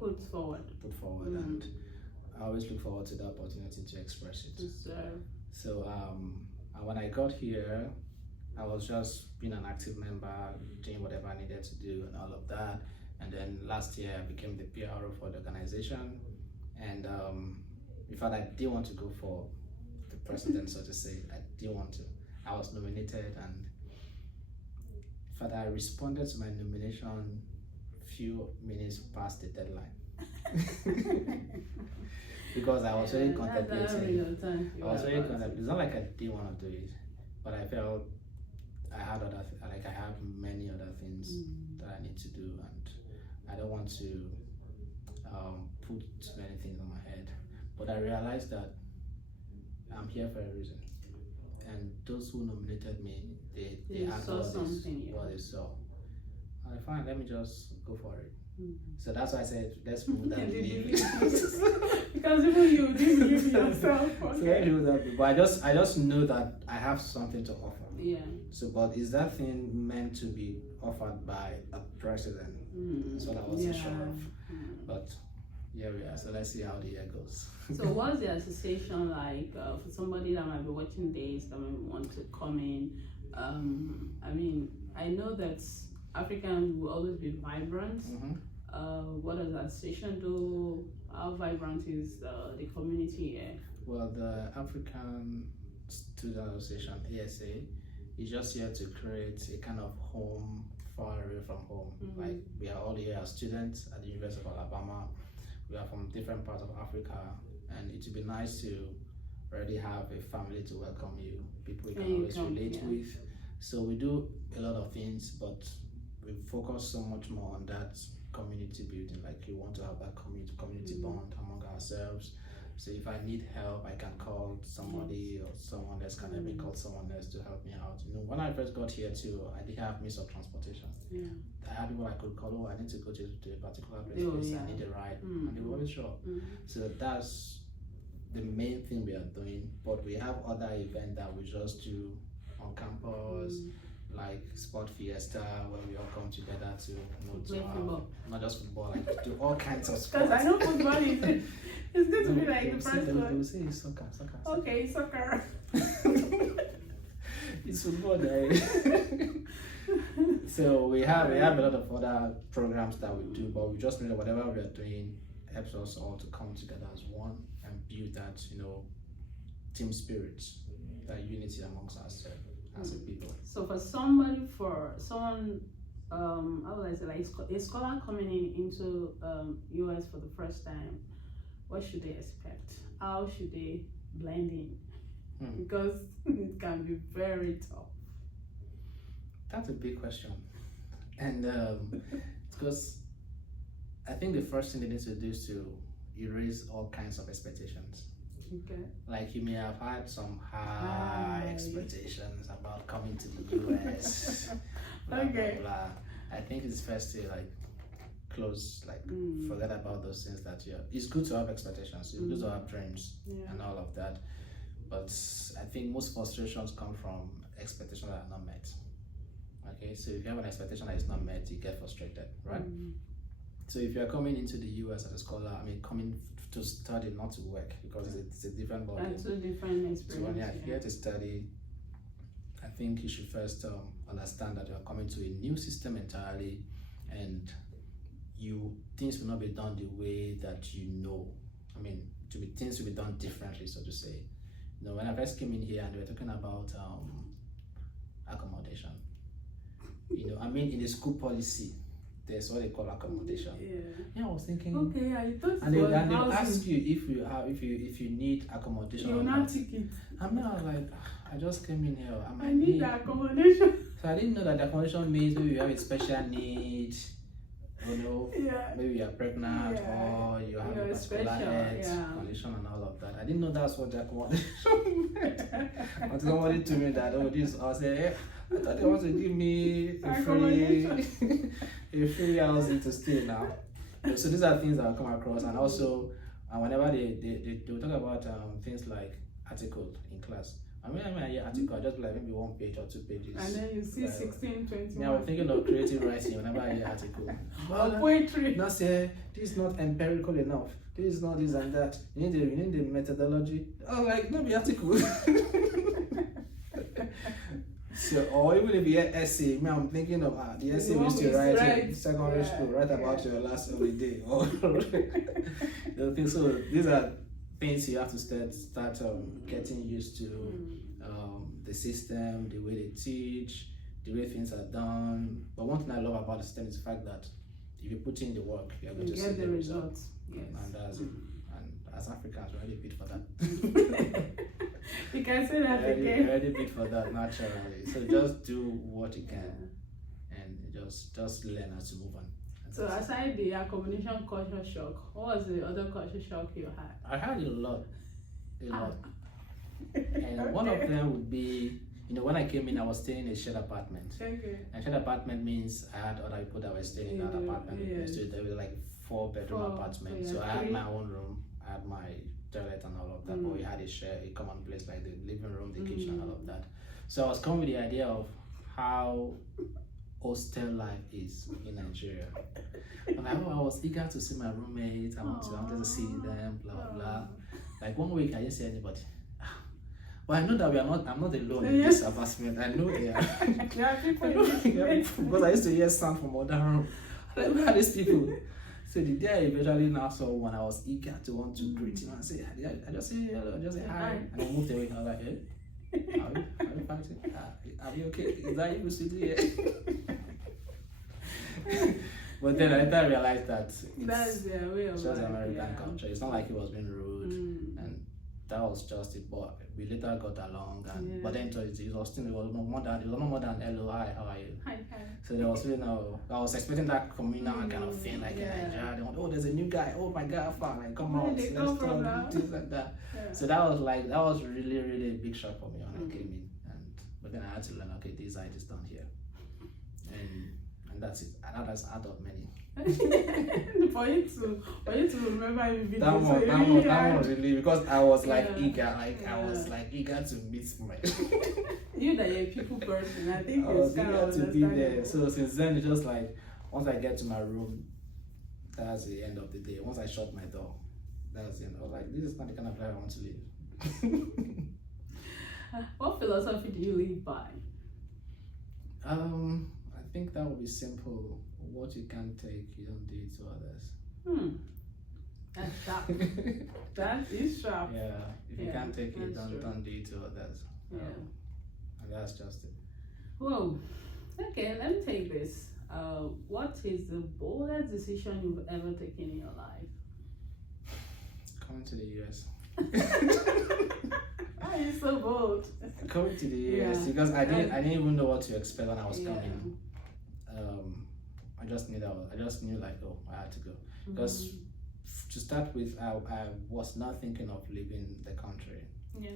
put forward, and I always look forward to the opportunity to express it. So when I got here, I was just being an active member, doing whatever I needed to do and all of that. And then last year I became the PRO for the organization. And in fact, I didn't want to go for the president, so to say. I didn't want to. I was nominated, and in fact, I responded to my nomination few minutes past the deadline. Because I was really contemplating. It's not like I didn't want to do it, but I felt I had many other things that I need to do, and I don't want to put too many things on my head. But I realized that I'm here for a reason, and those who nominated me, they had saw something. What they saw. I fine, let me just go for it. So that's why I said let's move that belief. Because even you didn't believe in yourself. Okay. But I just know that I have something to offer. Yeah. So, but is that thing meant to be offered by a president? That's what I wasn't sure of. But here we are. So let's see how the year goes. So what's the association like for somebody that might be watching this, that might want to come in? I mean, I know that African will always be vibrant. What does the association do? How vibrant is the community here? Well, the African Student Association, ASA, is just here to create a kind of home far away from home. Like, we are all here as students at the University of Alabama. We are from different parts of Africa, and it would be nice to already have a family to welcome you, people you can always relate with. So we do a lot of things, but we focus so much more on that community building. Like, we want to have that community bond among ourselves. So if I need help, I can call somebody, or someone else can help me call someone else to help me out. When I first got here too, I didn't have means of transportation. I had people I could call, I need to go to a particular place, I need a ride, and they were always sure. So that's the main thing we are doing. But we have other events that we just do on campus, like sport fiesta, where we all come together to play football. Not just football, like do all kinds of sports. Because I know football is it's going to be like the first one. They will say soccer. Okay, soccer. It's football day. So we have a lot of other programs that we do, but we just know that whatever we are doing helps us all to come together as one and build that team spirit, that unity amongst ourselves as a people. So for someone how would I say, like a scholar coming into US for the first time, what should they expect? How should they blend in? Because it can be very tough. That's a big question, and because I think the first thing they need to do is to erase all kinds of expectations. Okay. Like you may have had some high expectations about coming to the US. Blah, Okay. blah, blah. I think it's first to like close, like forget about those things that it's good to have expectations, it's good to have dreams and all of that. But I think most frustrations come from expectations that are not met. Okay, so if you have an expectation that is not met, you get frustrated, right? So if you're coming into the US as a scholar, I mean, coming to study, not to work, because it's a different body. That's a different experience. So when you're here to study, I think you should first understand that you're coming to a new system entirely, and things will not be done the way that you know. I mean, things will be done differently, so to say. You know, when I first came in here and they were talking about accommodation, you know, I mean, in the school policy, there's what they call accommodation. Yeah, I was thinking. Okay, I thought. And they'll ask you if you need accommodation. You're not ticket. I mean, I was like, I just came in here. I need the accommodation. So I didn't know that the accommodation means maybe you have a special need. You know, maybe you're pregnant or you have a particular health condition and all of that. I didn't know that's what the accommodation meant. Until somebody told me that, this, I said, hey, I thought they want to give me a free housing to stay now. So these are things that I've come across, and also whenever they talk about things like article in class. I mean, I hear article, I just like maybe 1 page or 2 pages. And then you see 16, 21. Yeah, I'm thinking of creative writing whenever I hear article. Or poetry. Not say, this is not empirical enough. This is not this and that. You need the methodology. Oh, like, no, be article. So, or even if you hear essay, I'm thinking of the essay we used to write in secondary school, write about your last holiday. So these are things you have to start getting used to. The system, the way they teach, the way things are done. But one thing I love about the system is the fact that if you put in the work, you're going to see the results. Yes. And that's it. And as Africans, we're already bid for that. You can say that again. You're already bid for that naturally. So just do what you can, and just learn how to move on. So aside the accommodation culture shock, what was the other culture shock you had? I had a lot. And one of them would be, when I came in, I was staying in a shared apartment. Okay. And shared apartment means I had other people that were staying in that apartment. So there were like 4-bedroom apartment. So I had my own room, I had my toilet and all of that, but we had a common place like the living room, the kitchen and all of that. So I was coming with the idea of how hostel life is in Nigeria. And I was eager to see my roommates, I wanted to see them, blah blah. Like 1 week I didn't see anybody. But I know that I'm not alone in this apartment. I know they are. Because I used to hear sound from other room. Like, where are these people? So the day I eventually now saw one, I was eager to want to greet him and say, I just say hello, I just say hi. And I moved away. I was like, hey, are you fighting? Are you okay? Is that you sitting here? But then I later realized that that's their way of just American culture. It's not like he was being rude, and that was just it. But we later got along, and but then it was no more than hello, hi, how are you? Hi. So there was I was expecting that communal kind of thing, like in Nigeria. There's a new guy. Oh my God, far, like come on, let's talk, things like that. So that was really really a big shock for me when I came in, but then I had to learn. Okay, this side is done here, and that's it. And that's adult many. for you to remember every that one really, because I was eager, I was eager to meet my you that you're a people person, I think I was eager to be there. So since then it's just like once I get to my room, that's the end of the day. Once I shut my door, that's the end. I was like, this is not the kind of life I want to live. What philosophy do you live by? I think that would be simple. What you can't take, you don't do it to others. That's sharp. That is sharp. Yeah. If you can't take it, don't do it to others. And that's just it. Whoa. Okay, let me take this. What is the boldest decision you've ever taken in your life? Coming to the US. Why are you so bold? Coming to the US because I didn't even know what to expect when I was coming. I just knew like, oh, I had to go because to start with, I was not thinking of leaving the country. Yeah.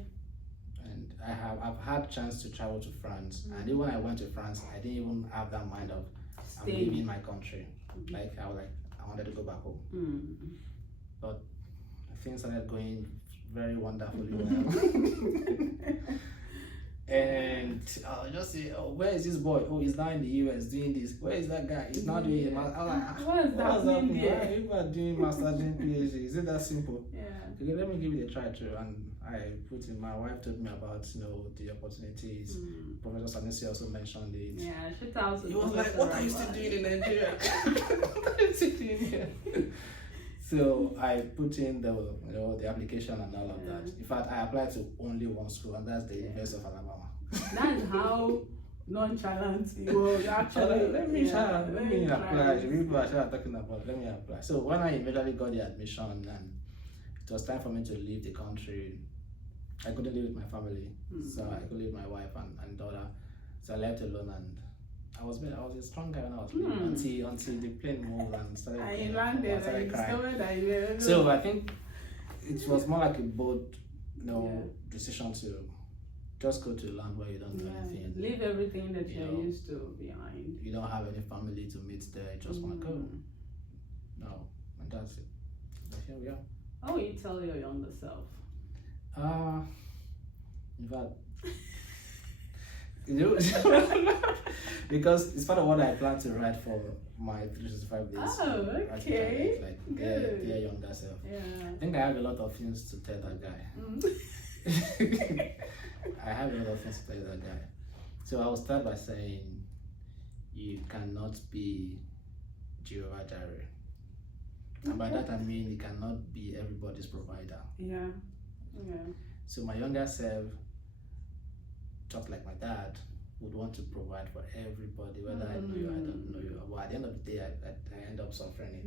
And I've had chance to travel to France, and even when I went to France, I didn't even have that mind of I'm leaving my country. Like I wanted to go back home. But things started going very wonderfully well. And I'll just say, oh, where is this boy? Oh, he's now in the US doing this. Where is that guy? He's not doing it. I was like, what is that happening there? People are doing master's, doing PhD. Is it that simple? Yeah. Okay, let me give it a try too. And I put in, my wife told me about, the opportunities. Professor Sanusi also mentioned it. Yeah, she tells He was like, what are you still doing in Nigeria? What are you still doing here? So I put in the application and all of that. In fact, I applied to only one school, and that's the University of Alabama. That's how nonchalant you were actually. Let me apply. People are talking about. Let me apply. So when I eventually got the admission, and it was time for me to leave the country, I couldn't live with my family, so I could leave my wife and daughter. So I left alone, and I was a strong guy when I was leaving until the plane moved and started. I landed and discovered that. So I think it was more like a bold, decision to just go to a land where you don't know anything. Leave everything that you're used to behind. You don't have any family to meet there. You just want to go. No, and that's it. But here we are. How will you tell your younger self? In fact. Because it's part of what I plan to write for my 365 days. Oh, okay. Like good. Their younger self. Yeah. I think I have a lot of things to tell that guy. I have a lot of things to tell that guy. So I will start by saying, you cannot be Jehovah Jireh. And by that I mean you cannot be everybody's provider. Yeah. So my younger self, just like my dad, would want to provide for everybody, whether I know you or I don't know you. Well, at the end of the day, I end up suffering it.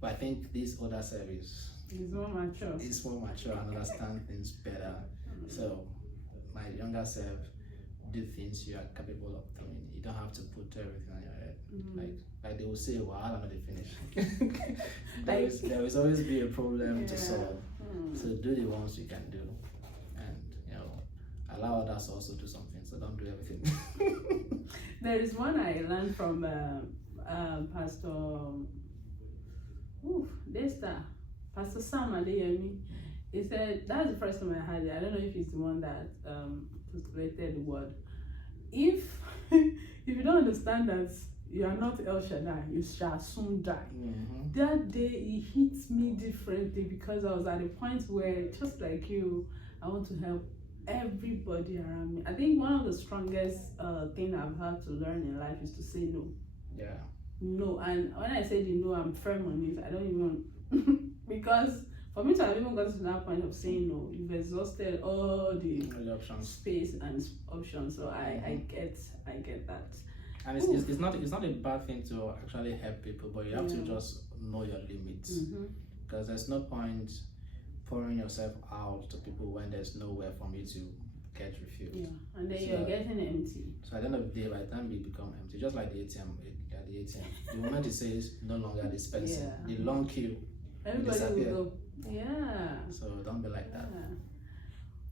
But I think this older self is more mature. It's more mature and understand things better. So my younger self, do things you are capable of doing. You don't have to put everything on your head. Like they will say, well, how long they finish? there will always be a problem to solve. So do the ones you can do, and allow others also do something. So don't do everything. There is one I learned from Pastor Pastor Sam Adeyemi. He said that's the first time I heard it. I don't know if it's the one that translated the word. If you don't understand that you are not El Shaddai, you shall soon die. That day it hit me differently because I was at a point where, just like you, I want to help everybody around me. I think one of the strongest thing I've had to learn in life is to say no. Yeah. No, and when I say the no, I'm firm on it. I don't even because for me to have even gotten to that point of saying no, you've exhausted all the options, space and options. So I get that. And it's not a bad thing to actually help people, but you have to just know your limits. Because there's no point pouring yourself out to people when there's nowhere for me to get refilled. Yeah, and then you're getting empty. So at the end of the day, by the time we become empty, just like the ATM, the moment it says no longer dispensing, the long queue, everybody will go. Yeah. So don't be like that.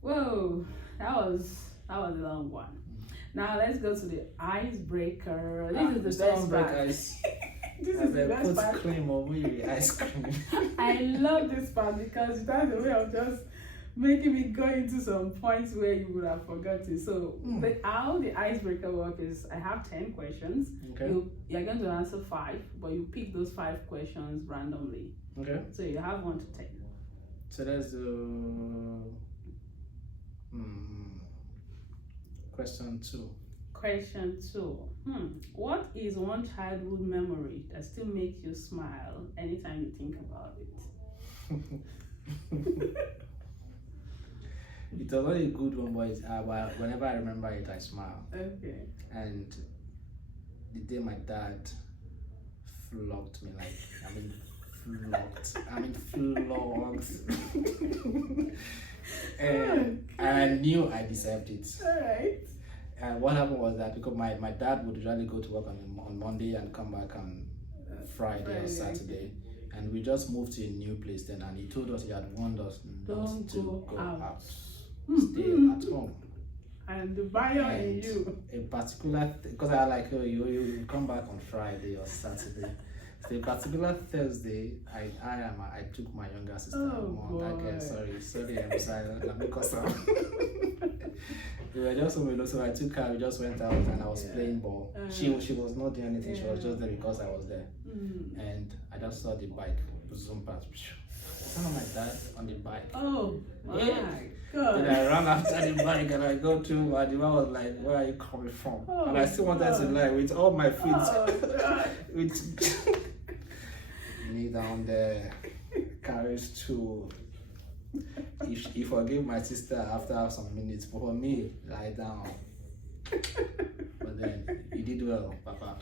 Whoa, that was a long one. Now let's go to the icebreaker. This is the best part. This is the best part. Put cream over your ice cream. I love this part because that's the way of just making me go into some points where you would have forgotten. So how the icebreaker work is, I have 10 questions. Okay. You're going to answer 5, but you pick those 5 questions randomly. Okay. So you have 1 to 10. So that's question 2. Question 2. What is one childhood memory that still makes you smile anytime you think about it? It's a very good one, but whenever I remember it, I smile. Okay. And the day my dad flogged me, like, I mean, flogged. And I knew I deserved it. Alright. And what happened was that because my dad would usually go to work on Monday and come back on Friday or Saturday. And we just moved to a new place then, and he told us he had warned us not to go out. Stay at home. And the buyer and you. A particular, because I like, oh, you come back on Friday or Saturday. So a particular Thursday, I took my younger sister on that girl. Sorry, I'm silent. Because we were just home alone, so I took her. We just went out and I was playing ball. She was not doing anything. She was just there because I was there. And I just saw the bike zoom past. Son of my dad on the bike. Oh my God. Then I ran after the bike and I got to, and the man was like, "Where are you coming from?" And I still wanted to lie with all my feet. With me down there, carries two. He forgave my sister after some minutes, but for me, lie down. But then, you did well, Papa.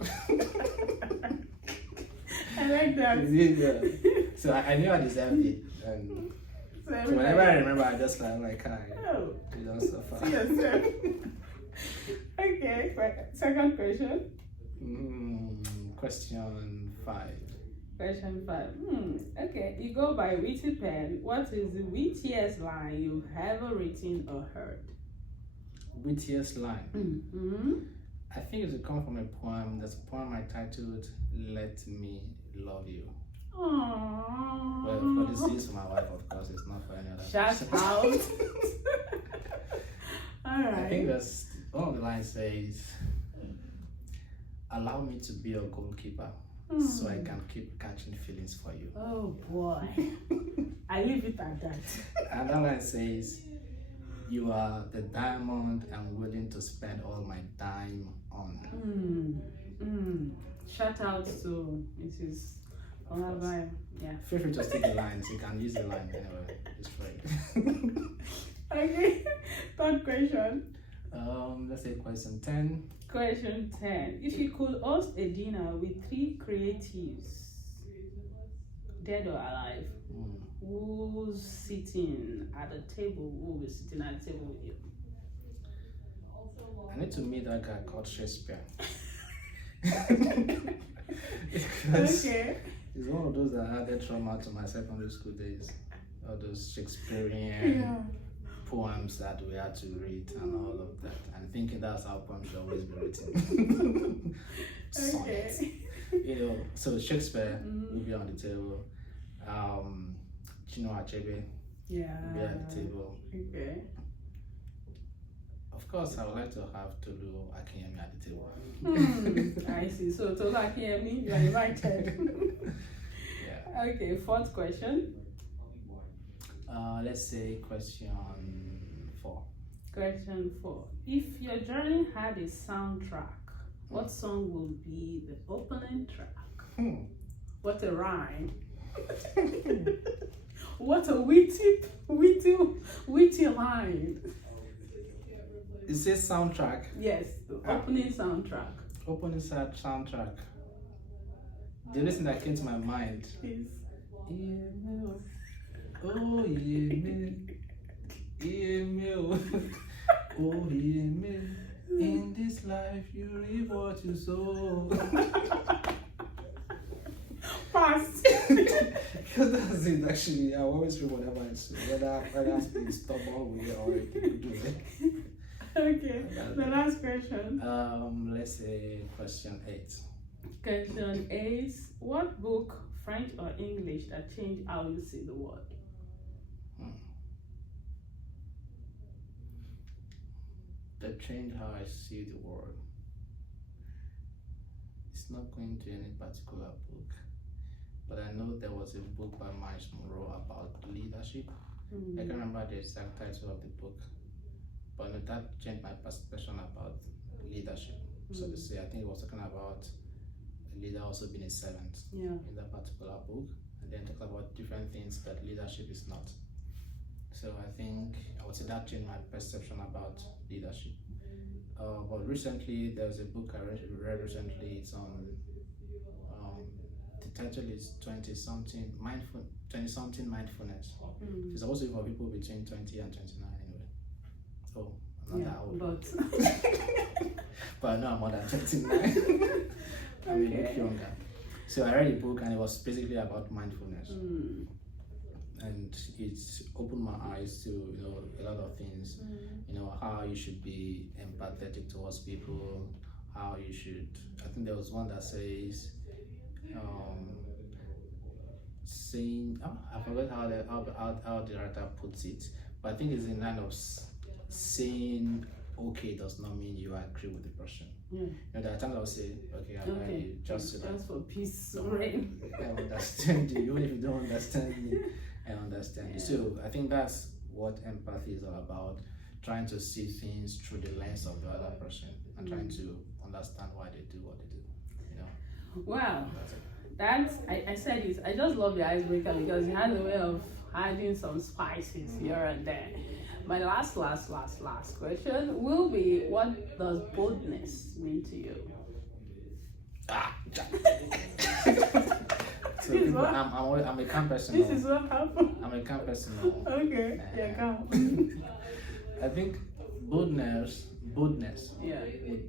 I like that. You did well. So I knew I deserved it. And so whenever I remember, I just like, you don't suffer. See yourself. Okay, second question. Question 5. Question 5. Okay, you go by witty pen. What is the wittiest line you've ever written or heard? Wittiest line? I think it will come from a poem. There's a poem I titled "Let Me Love You." Aww. Well, for this is for my wife, of course. It's not for any other. Shout out. All right. I think that's one of the lines says, "Allow me to be your goalkeeper, so I can keep catching feelings for you." Oh boy, I leave it at that. Another line says, "You are the diamond I'm willing to spend all my time on." Shout out to Mrs. Olabayo. Yeah. Feel free to stick the lines. You can use the line anyway. It's free. Okay. Third question. Let's say question 10. Question 10. If you could host a dinner with 3 creatives, dead or alive, who's sitting at the table? Who will be sitting at the table with you? I need to meet that guy called Shakespeare. Okay. He's one of those that added trauma to my secondary school days. All those Shakespearean poems that we had to read and all of that. And thinking that's how poems should always be written. Okay. So Shakespeare will be on the table. Chinua Achebe will be at the table. Okay. Of course, I would like to have Tolu Akinyemi at the table. I see. So Tolu Akinyemi, you are invited. Yeah. Okay, 4th question. Let's say question 4. Question 4. If your journey had a soundtrack, what song will be the opening track? What a rhyme. What a witty line. It says soundtrack. Yes, the opening soundtrack. Opening soundtrack. The only thing that came to my mind is oh yeah me, oh yeah me. In this life you reap what you sow. Pass. Because that's it actually. I always read whatever I say, whether I'm being stubborn with it or it could do it. Okay, the last question. Let's say question 8. Question 8. What book, French or English, that changed how you see the world? That changed how I see the world. It's not going to any particular book, but I know there was a book by Miles Monroe about leadership. I can't remember the exact title of the book, but that changed my perception about leadership. So to say, I think it was talking about a leader also being a servant in that particular book, and then talk about different things that leadership is not. So I think I would say that changed my perception about leadership. but recently there's a book I read recently. It's on the title is 20 something mindfulness. It's supposed to be for people between 20 and 29 anyway. So I'm not that old. But no, I'm more than 29. I'm a bit younger. So I read a book and it was basically about mindfulness. And it's opened my eyes to a lot of things. How you should be empathetic towards people, how you should. I think there was one that says, saying, I forgot how the writer puts it, but I think it's in line of saying okay does not mean you agree with the person. There are times I'll say, okay, I agree, just so that for peace reign. I understand you, even if you don't understand me, I understand you. So I think that's what empathy is all about, trying to see things through the lens of the other person and trying to understand why they do what they do. Wow. I said this, I just love the icebreaker because it has a way of adding some spices here and there. My last question will be, what does boldness mean to you? So people, I'm a calm person. This is what happened. I'm a calm person. Okay, yeah, calm. I think boldness would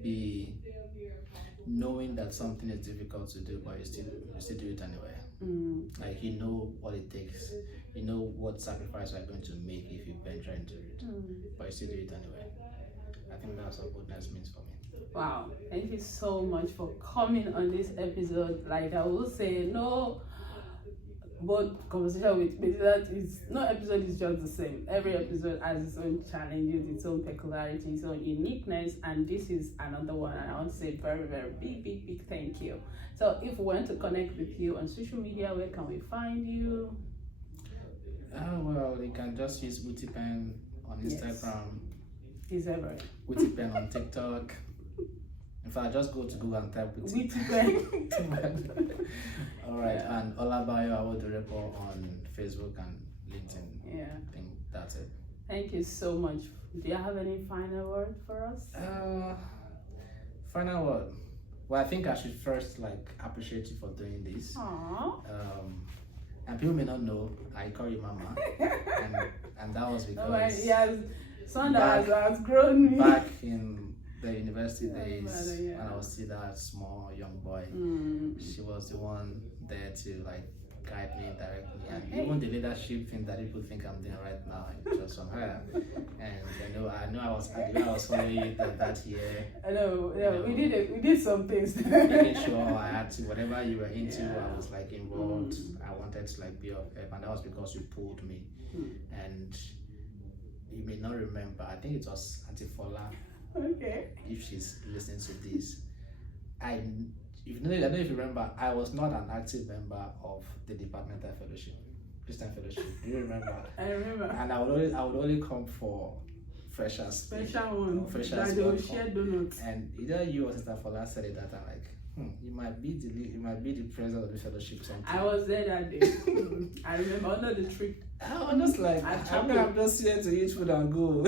be knowing that something is difficult to do, but you still do it anyway. Like you know what it takes, you know what sacrifice you're going to make if you venture into it, but you still do it anyway. I think that's what boldness means for me. Wow, thank you so much for coming on this episode. Like I will say, no bold conversation with me, no episode is just the same. Every episode has its own challenges, its own peculiarity, its own uniqueness, and this is another one. And I want to say very, very big thank you. So if we want to connect with you on social media, where can we find you? Well, you can just use Utipen on Instagram. Is everywhere. Utipen on TikTok. In fact, just go to Google and type Utipen. All right, and Olabayo Awodirepo on Facebook and LinkedIn. Yeah. I think that's it. Thank you so much. Do you have any final word for us? Final word. Well, I think I should first appreciate you for doing this. Aww. And people may not know, I call you Mama, and that was because son that has grown me. Back in the university days, when I was still that small young boy, she was the one there to guide me, direct me, and even the leadership thing that people think I'm doing right now, it was from her. And I know I was following you that year. I know, we did some things. Making sure I had to, whatever you were into, I was involved. I wanted to be of help, and that was because you pulled me. And you may not remember, I think it was Auntie Fola. Okay. If she's listening to this, I don't know if you remember, I was not an active member of the departmental fellowship, Christian fellowship. Do you remember? I remember. And I would only come for freshers. Special one. Freshers. They will share donuts. And either you or Sister Fola said it that I'm you might be the president of the fellowship sometime. I was there that day. I remember under the tree. I'm just I'm just here to eat food and go.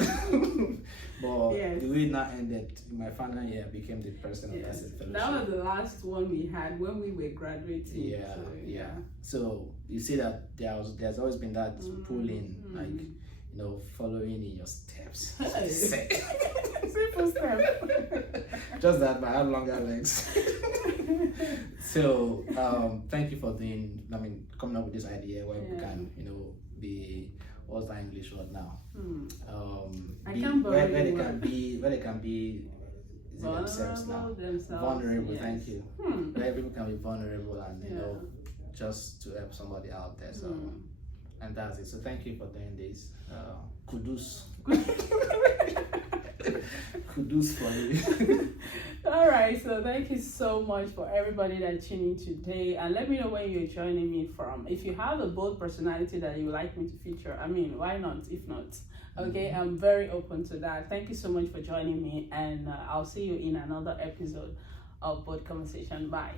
But the way it now ended, in my final year, I became the president of the fellowship. That was the last one we had when we were graduating. Yeah. So you see that there's always been that pulling, following in your steps. Simple step. Just that, but I have longer legs. So thank you for coming up with this idea where we can, be, what's that English word now? Where they can be themselves now. Vulnerable, thank you. Where people can be vulnerable and just to help somebody out there. So and that's it. So thank you for doing this. Kudos. Kudos for you. All right, so thank you so much for everybody that tuned in today, and let me know where you're joining me from. If you have a bold personality that you would like me to feature, why not? If not, okay, I'm very open to that. Thank you so much for joining me, and I'll see you in another episode of Bold Conversation. Bye.